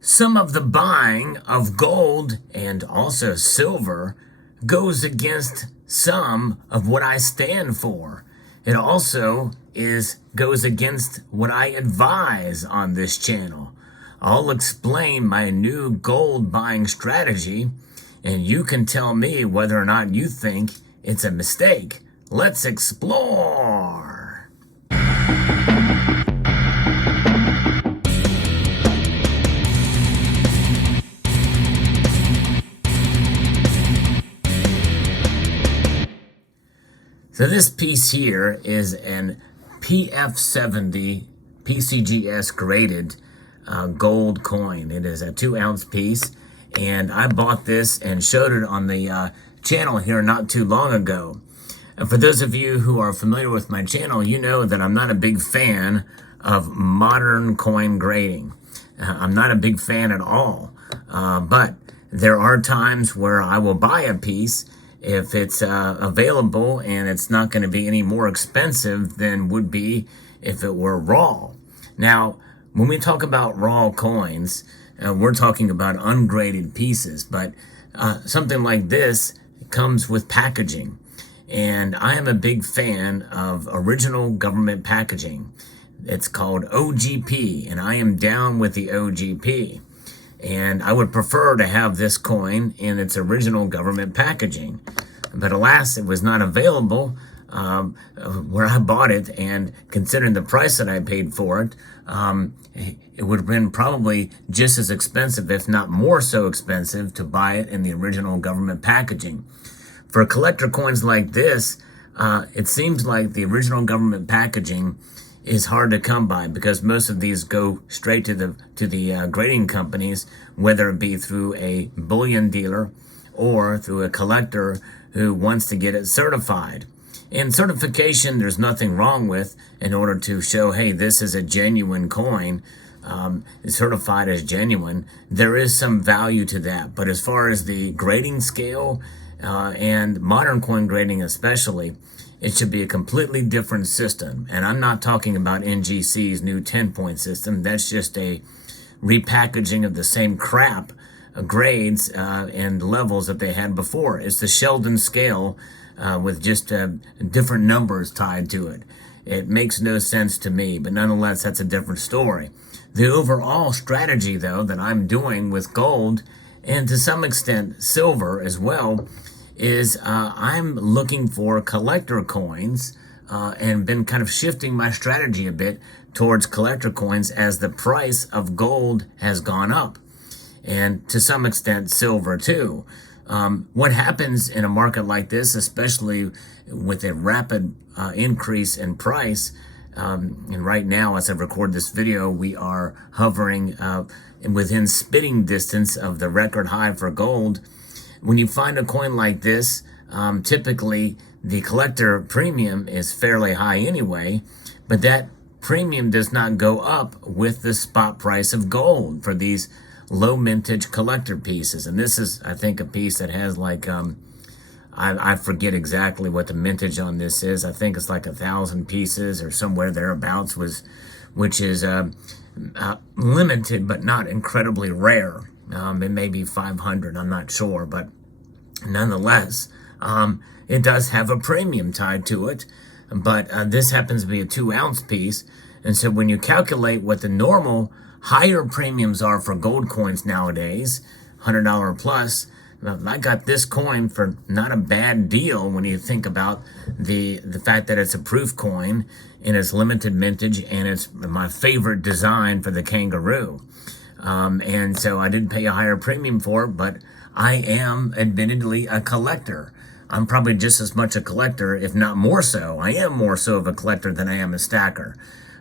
Some of the buying of gold and also silver goes against some of what I stand for. It also goes against what I advise on this channel. I'll explain my new gold buying strategy, and you can tell me whether or not you think it's a mistake. Let's explore. So this piece here is an PF70 PCGS graded gold coin. It is a 2-ounce piece, and I bought this and showed it on the channel here not too long ago. And for those of you who are familiar with my channel, you know that I'm not a big fan of modern coin grading. I'm not a big fan at all, but there are times where I will buy a piece if it's available and it's not going to be any more expensive than would be if it were raw. Now, when we talk about raw coins, we're talking about ungraded pieces, but something like this comes with packaging. And I am a big fan of original government packaging. It's called OGP, and I am down with the OGP. And I would prefer to have this coin in its original government packaging. But alas, it was not available where I bought it, and considering the price that I paid for it, it would have been probably just as expensive, if not more so expensive, to buy it in the original government packaging. For collector coins like this, it seems like the original government packaging is hard to come by, because most of these go straight to the grading companies, whether it be through a bullion dealer or through a collector who wants to get it certified. And certification, there's nothing wrong with, in order to show, hey, this is a genuine coin, certified as genuine. There is some value to that. But as far as the grading scale, and modern coin grading especially, it should be a completely different system. And I'm not talking about NGC's new 10-point system. That's just a repackaging of the same crap, grades and levels that they had before. It's the Sheldon scale with just different numbers tied to it. It makes no sense to me, but nonetheless, that's a different story. The overall strategy, though, that I'm doing with gold, and to some extent silver as well, is I'm looking for collector coins and been kind of shifting my strategy a bit towards collector coins as the price of gold has gone up, and to some extent silver too. What happens in a market like this, especially with a rapid increase in price, and right now as I record this video, we are hovering within spitting distance of the record high for gold. When you find a coin like this, typically the collector premium is fairly high anyway, but that premium does not go up with the spot price of gold for these low mintage collector pieces. And this is, I think, a piece that has like, I forget exactly what the mintage on this is. I think it's like 1,000 pieces or somewhere thereabouts, which is limited but not incredibly rare. It may be 500, I'm not sure, but nonetheless, it does have a premium tied to it. But this happens to be a 2-ounce piece, and so when you calculate what the normal higher premiums are for gold coins nowadays, $100 plus, I got this coin for not a bad deal when you think about the fact that it's a proof coin and it's limited mintage, and it's my favorite design for the kangaroo. And so I did pay a higher premium for it, but I am admittedly a collector. I'm probably just as much a collector, if not more so. I am more so of a collector than I am a stacker.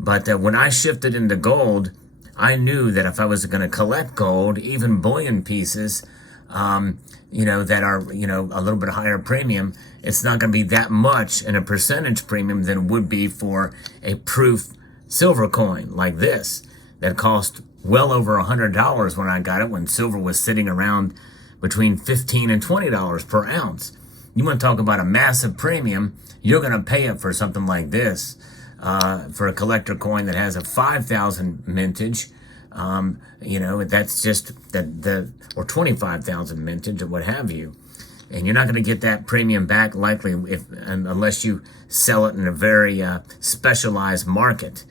But when I shifted into gold, I knew that if I was going to collect gold, even bullion pieces, that are, a little bit higher premium, it's not going to be that much in a percentage premium than it would be for a proof silver coin like this that cost well over $100 when I got it, when silver was sitting around between $15 and $20 per ounce. You want to talk about a massive premium, you're going to pay it for something like this. For a collector coin that has a 5,000 mintage, You know, that's just or 25,000 mintage or what have you. And you're not going to get that premium back likely unless you sell it in a very specialized market.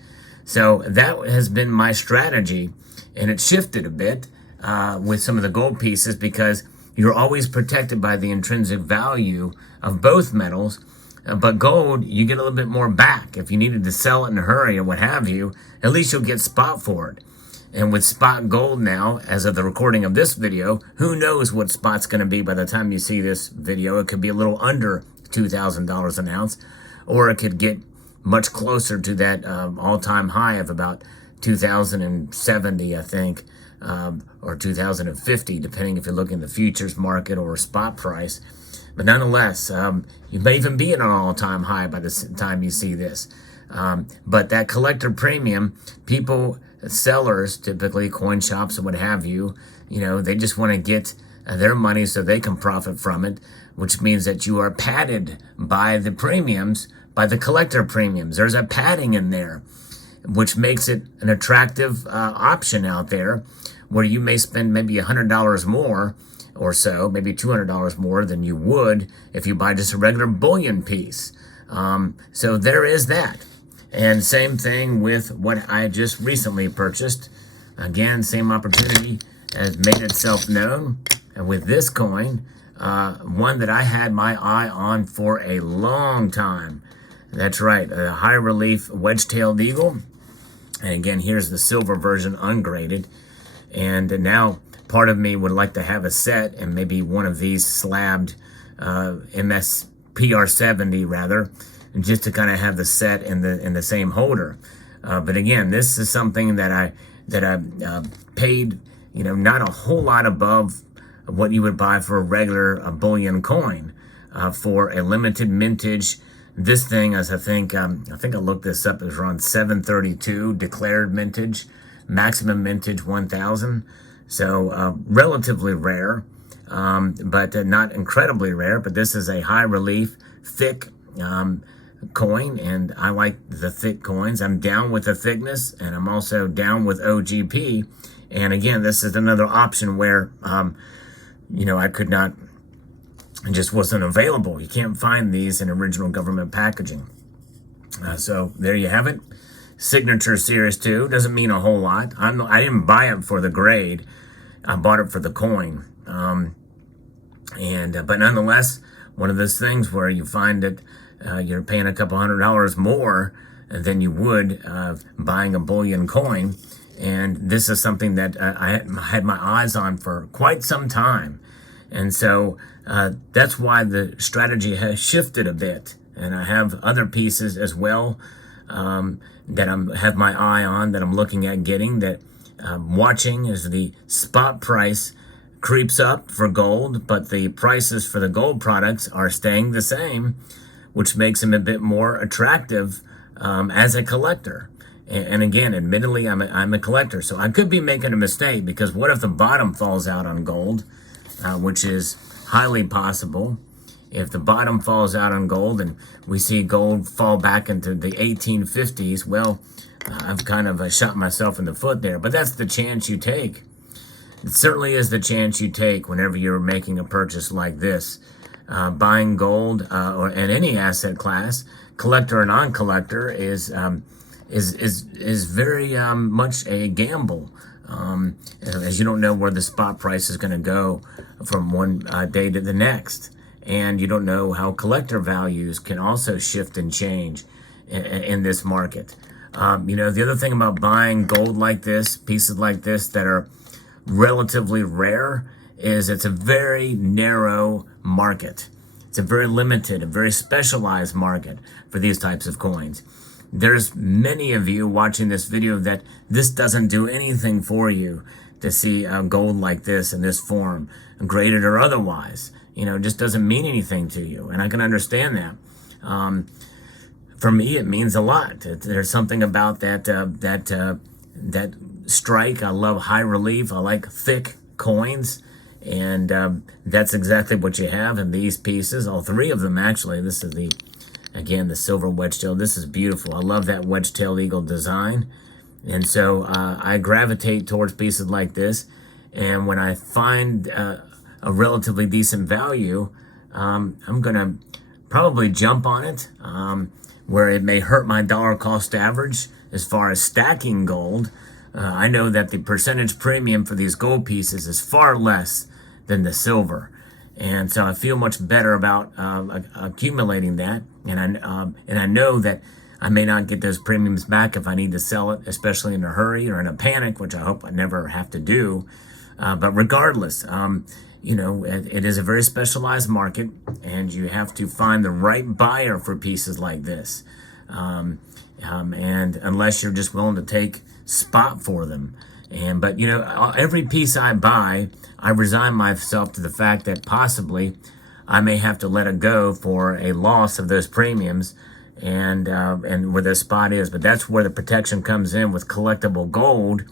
So that has been my strategy, and it shifted a bit with some of the gold pieces because you're always protected by the intrinsic value of both metals. But gold, you get a little bit more back. If you needed to sell it in a hurry or what have you, at least you'll get spot for it. And with spot gold now, as of the recording of this video, who knows what spot's going to be by the time you see this video. It could be a little under $2,000 an ounce, or it could get much closer to that all-time high of about 2,070, I think, or 2,050, depending if you're looking at the futures market or spot price. But nonetheless, you may even be at an all-time high by the time you see this. But that collector premium, sellers, typically coin shops and what have you, you know, they just want to get their money so they can profit from it, which means that you are padded by the premiums, by the collector premiums. There's a padding in there, which makes it an attractive option out there where you may spend maybe $100 more or so, maybe $200 more than you would if you buy just a regular bullion piece. So there is that. And same thing with what I just recently purchased. Again, same opportunity has made itself known. And with this coin, one that I had my eye on for a long time. That's right, a high relief wedge-tailed eagle. And again, here's the silver version ungraded. And now part of me would like to have a set and maybe one of these slabbed MSPR70 rather, just to kind of have the set in the same holder. But again, this is something that I paid, you know, not a whole lot above what you would buy for a regular bullion coin for a limited mintage. This thing, as I think I looked this up, it was around 732 declared mintage, maximum mintage 1,000. So relatively rare, but not incredibly rare. But this is a high relief, thick coin, and I like the thick coins. I'm down with the thickness, and I'm also down with OGP. And again, this is another option where, you know, I could not, it just wasn't available. You can't find these in original government packaging. So there you have it. Signature Series 2 doesn't mean a whole lot. I didn't buy it for the grade. I bought it for the coin. But nonetheless, one of those things where you find that you're paying a couple $100 more than you would buying a bullion coin. And this is something that I had my eyes on for quite some time. And so that's why the strategy has shifted a bit. And I have other pieces as well that I have my eye on, that I'm looking at getting, that watching as the spot price creeps up for gold, but the prices for the gold products are staying the same, which makes them a bit more attractive as a collector. And again, admittedly, I'm a collector, so I could be making a mistake, because what if the bottom falls out on gold, which is highly possible. If the bottom falls out on gold and we see gold fall back into the 1850s, well, I've kind of shot myself in the foot there. But that's the chance you take. It certainly is the chance you take whenever you're making a purchase like this. Buying gold or in any asset class, collector or non-collector, is very much a gamble. As you don't know where the spot price is going to go from one day to the next. And you don't know how collector values can also shift and change in this market. You know, the other thing about buying gold like this, pieces like this that are relatively rare, is it's a very narrow market. It's a very limited, a very specialized market for these types of coins. There's many of you watching this video that this doesn't do anything for you to see gold like this in this form, graded or otherwise. You know, it just doesn't mean anything to you, and I can understand that. For me, it means a lot. There's something about that strike. I love high relief. I like thick coins, and that's exactly what you have in these pieces. All three of them, actually. This is again, the silver wedge-tail. This is beautiful. I love that wedge-tailed eagle design. And so I gravitate towards pieces like this. And when I find a relatively decent value, I'm going to probably jump on it, where it may hurt my dollar cost average as far as stacking gold. I know that the percentage premium for these gold pieces is far less than the silver. And so I feel much better about accumulating that. And I know that I may not get those premiums back if I need to sell it, especially in a hurry or in a panic, which I hope I never have to do. But regardless, it is a very specialized market, and you have to find the right buyer for pieces like this. And unless you're just willing to take spot for them. But every piece I buy, I resign myself to the fact that possibly I may have to let it go for a loss of those premiums and where the spot is. But that's where the protection comes in with collectible gold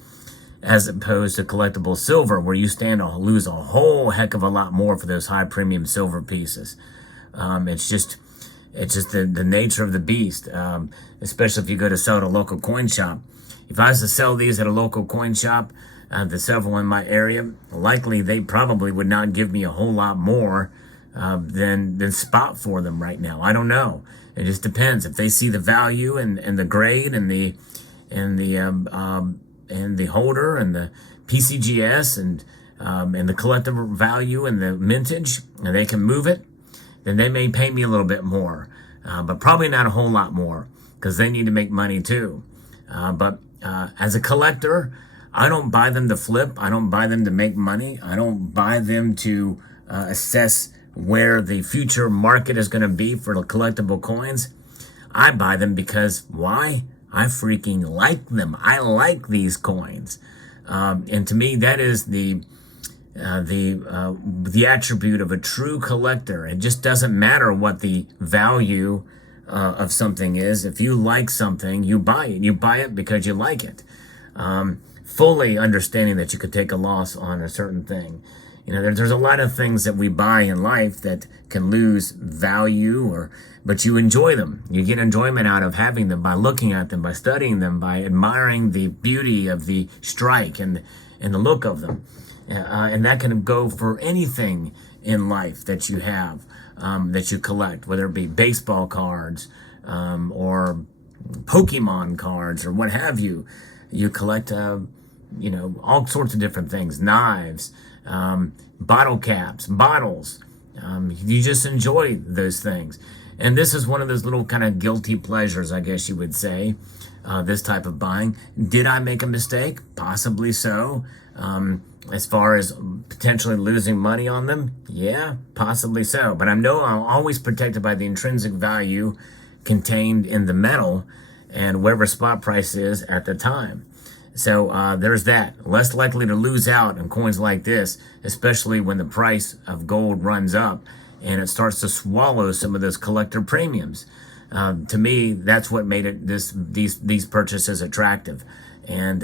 as opposed to collectible silver, where you stand to lose a whole heck of a lot more for those high premium silver pieces. It's just the nature of the beast, especially if you go to sell at a local coin shop. If I was to sell these at a local coin shop, the several in my area, likely they probably would not give me a whole lot more than spot for them right now. I don't know. It just depends. If they see the value and the grade and the holder and the PCGS and the collective value and the mintage, and they can move it, then they may pay me a little bit more, but probably not a whole lot more because they need to make money too. But as a collector, I don't buy them to flip. I don't buy them to make money. I don't buy them to assess where the future market is going to be for the collectible coins. I buy them because why? I freaking like them. I like these coins. And to me, that is the attribute of a true collector. It just doesn't matter what the value of something is. If you like something, you buy it. You buy it because you like it. Fully understanding that you could take a loss on a certain thing. There's a lot of things that we buy in life that can lose value, but you enjoy them. You get enjoyment out of having them by looking at them, by studying them, by admiring the beauty of the strike and the look of them. And that can go for anything in life that you have, that you collect, whether it be baseball cards or Pokemon cards or what have you. You collect, all sorts of different things, knives, bottle caps, bottles. You just enjoy those things. And this is one of those little kind of guilty pleasures, I guess you would say, this type of buying. Did I make a mistake? Possibly so. As far as potentially losing money on them, yeah, possibly so. But I know I'm always protected by the intrinsic value contained in the metal and whatever spot price is at the time. So there's that. Less likely to lose out on coins like this, especially when the price of gold runs up and it starts to swallow some of those collector premiums. To me, that's what made it these purchases attractive. And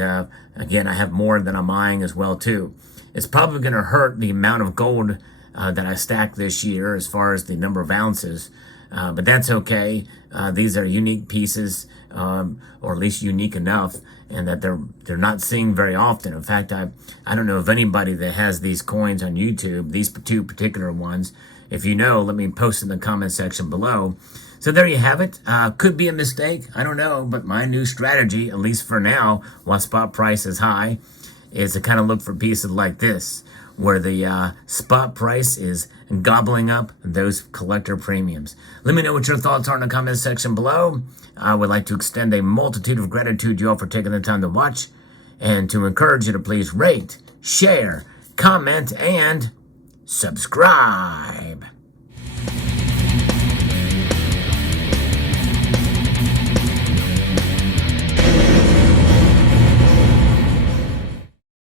again, I have more than I'm eyeing as well too. It's probably going to hurt the amount of gold that I stacked this year as far as the number of ounces. But that's okay. These are unique pieces, or at least unique enough, and that they're not seen very often. In fact, I don't know of anybody that has these coins on YouTube, these two particular ones. If you know, let me post in the comment section below. So there you have it. Could be a mistake. I don't know. But my new strategy, at least for now, while spot price is high, is to kind of look for pieces like this, where the spot price is gobbling up those collector premiums. Let me know what your thoughts are in the comment section below. I would like to extend a multitude of gratitude to you all for taking the time to watch, and to encourage you to please rate, share, comment, and subscribe.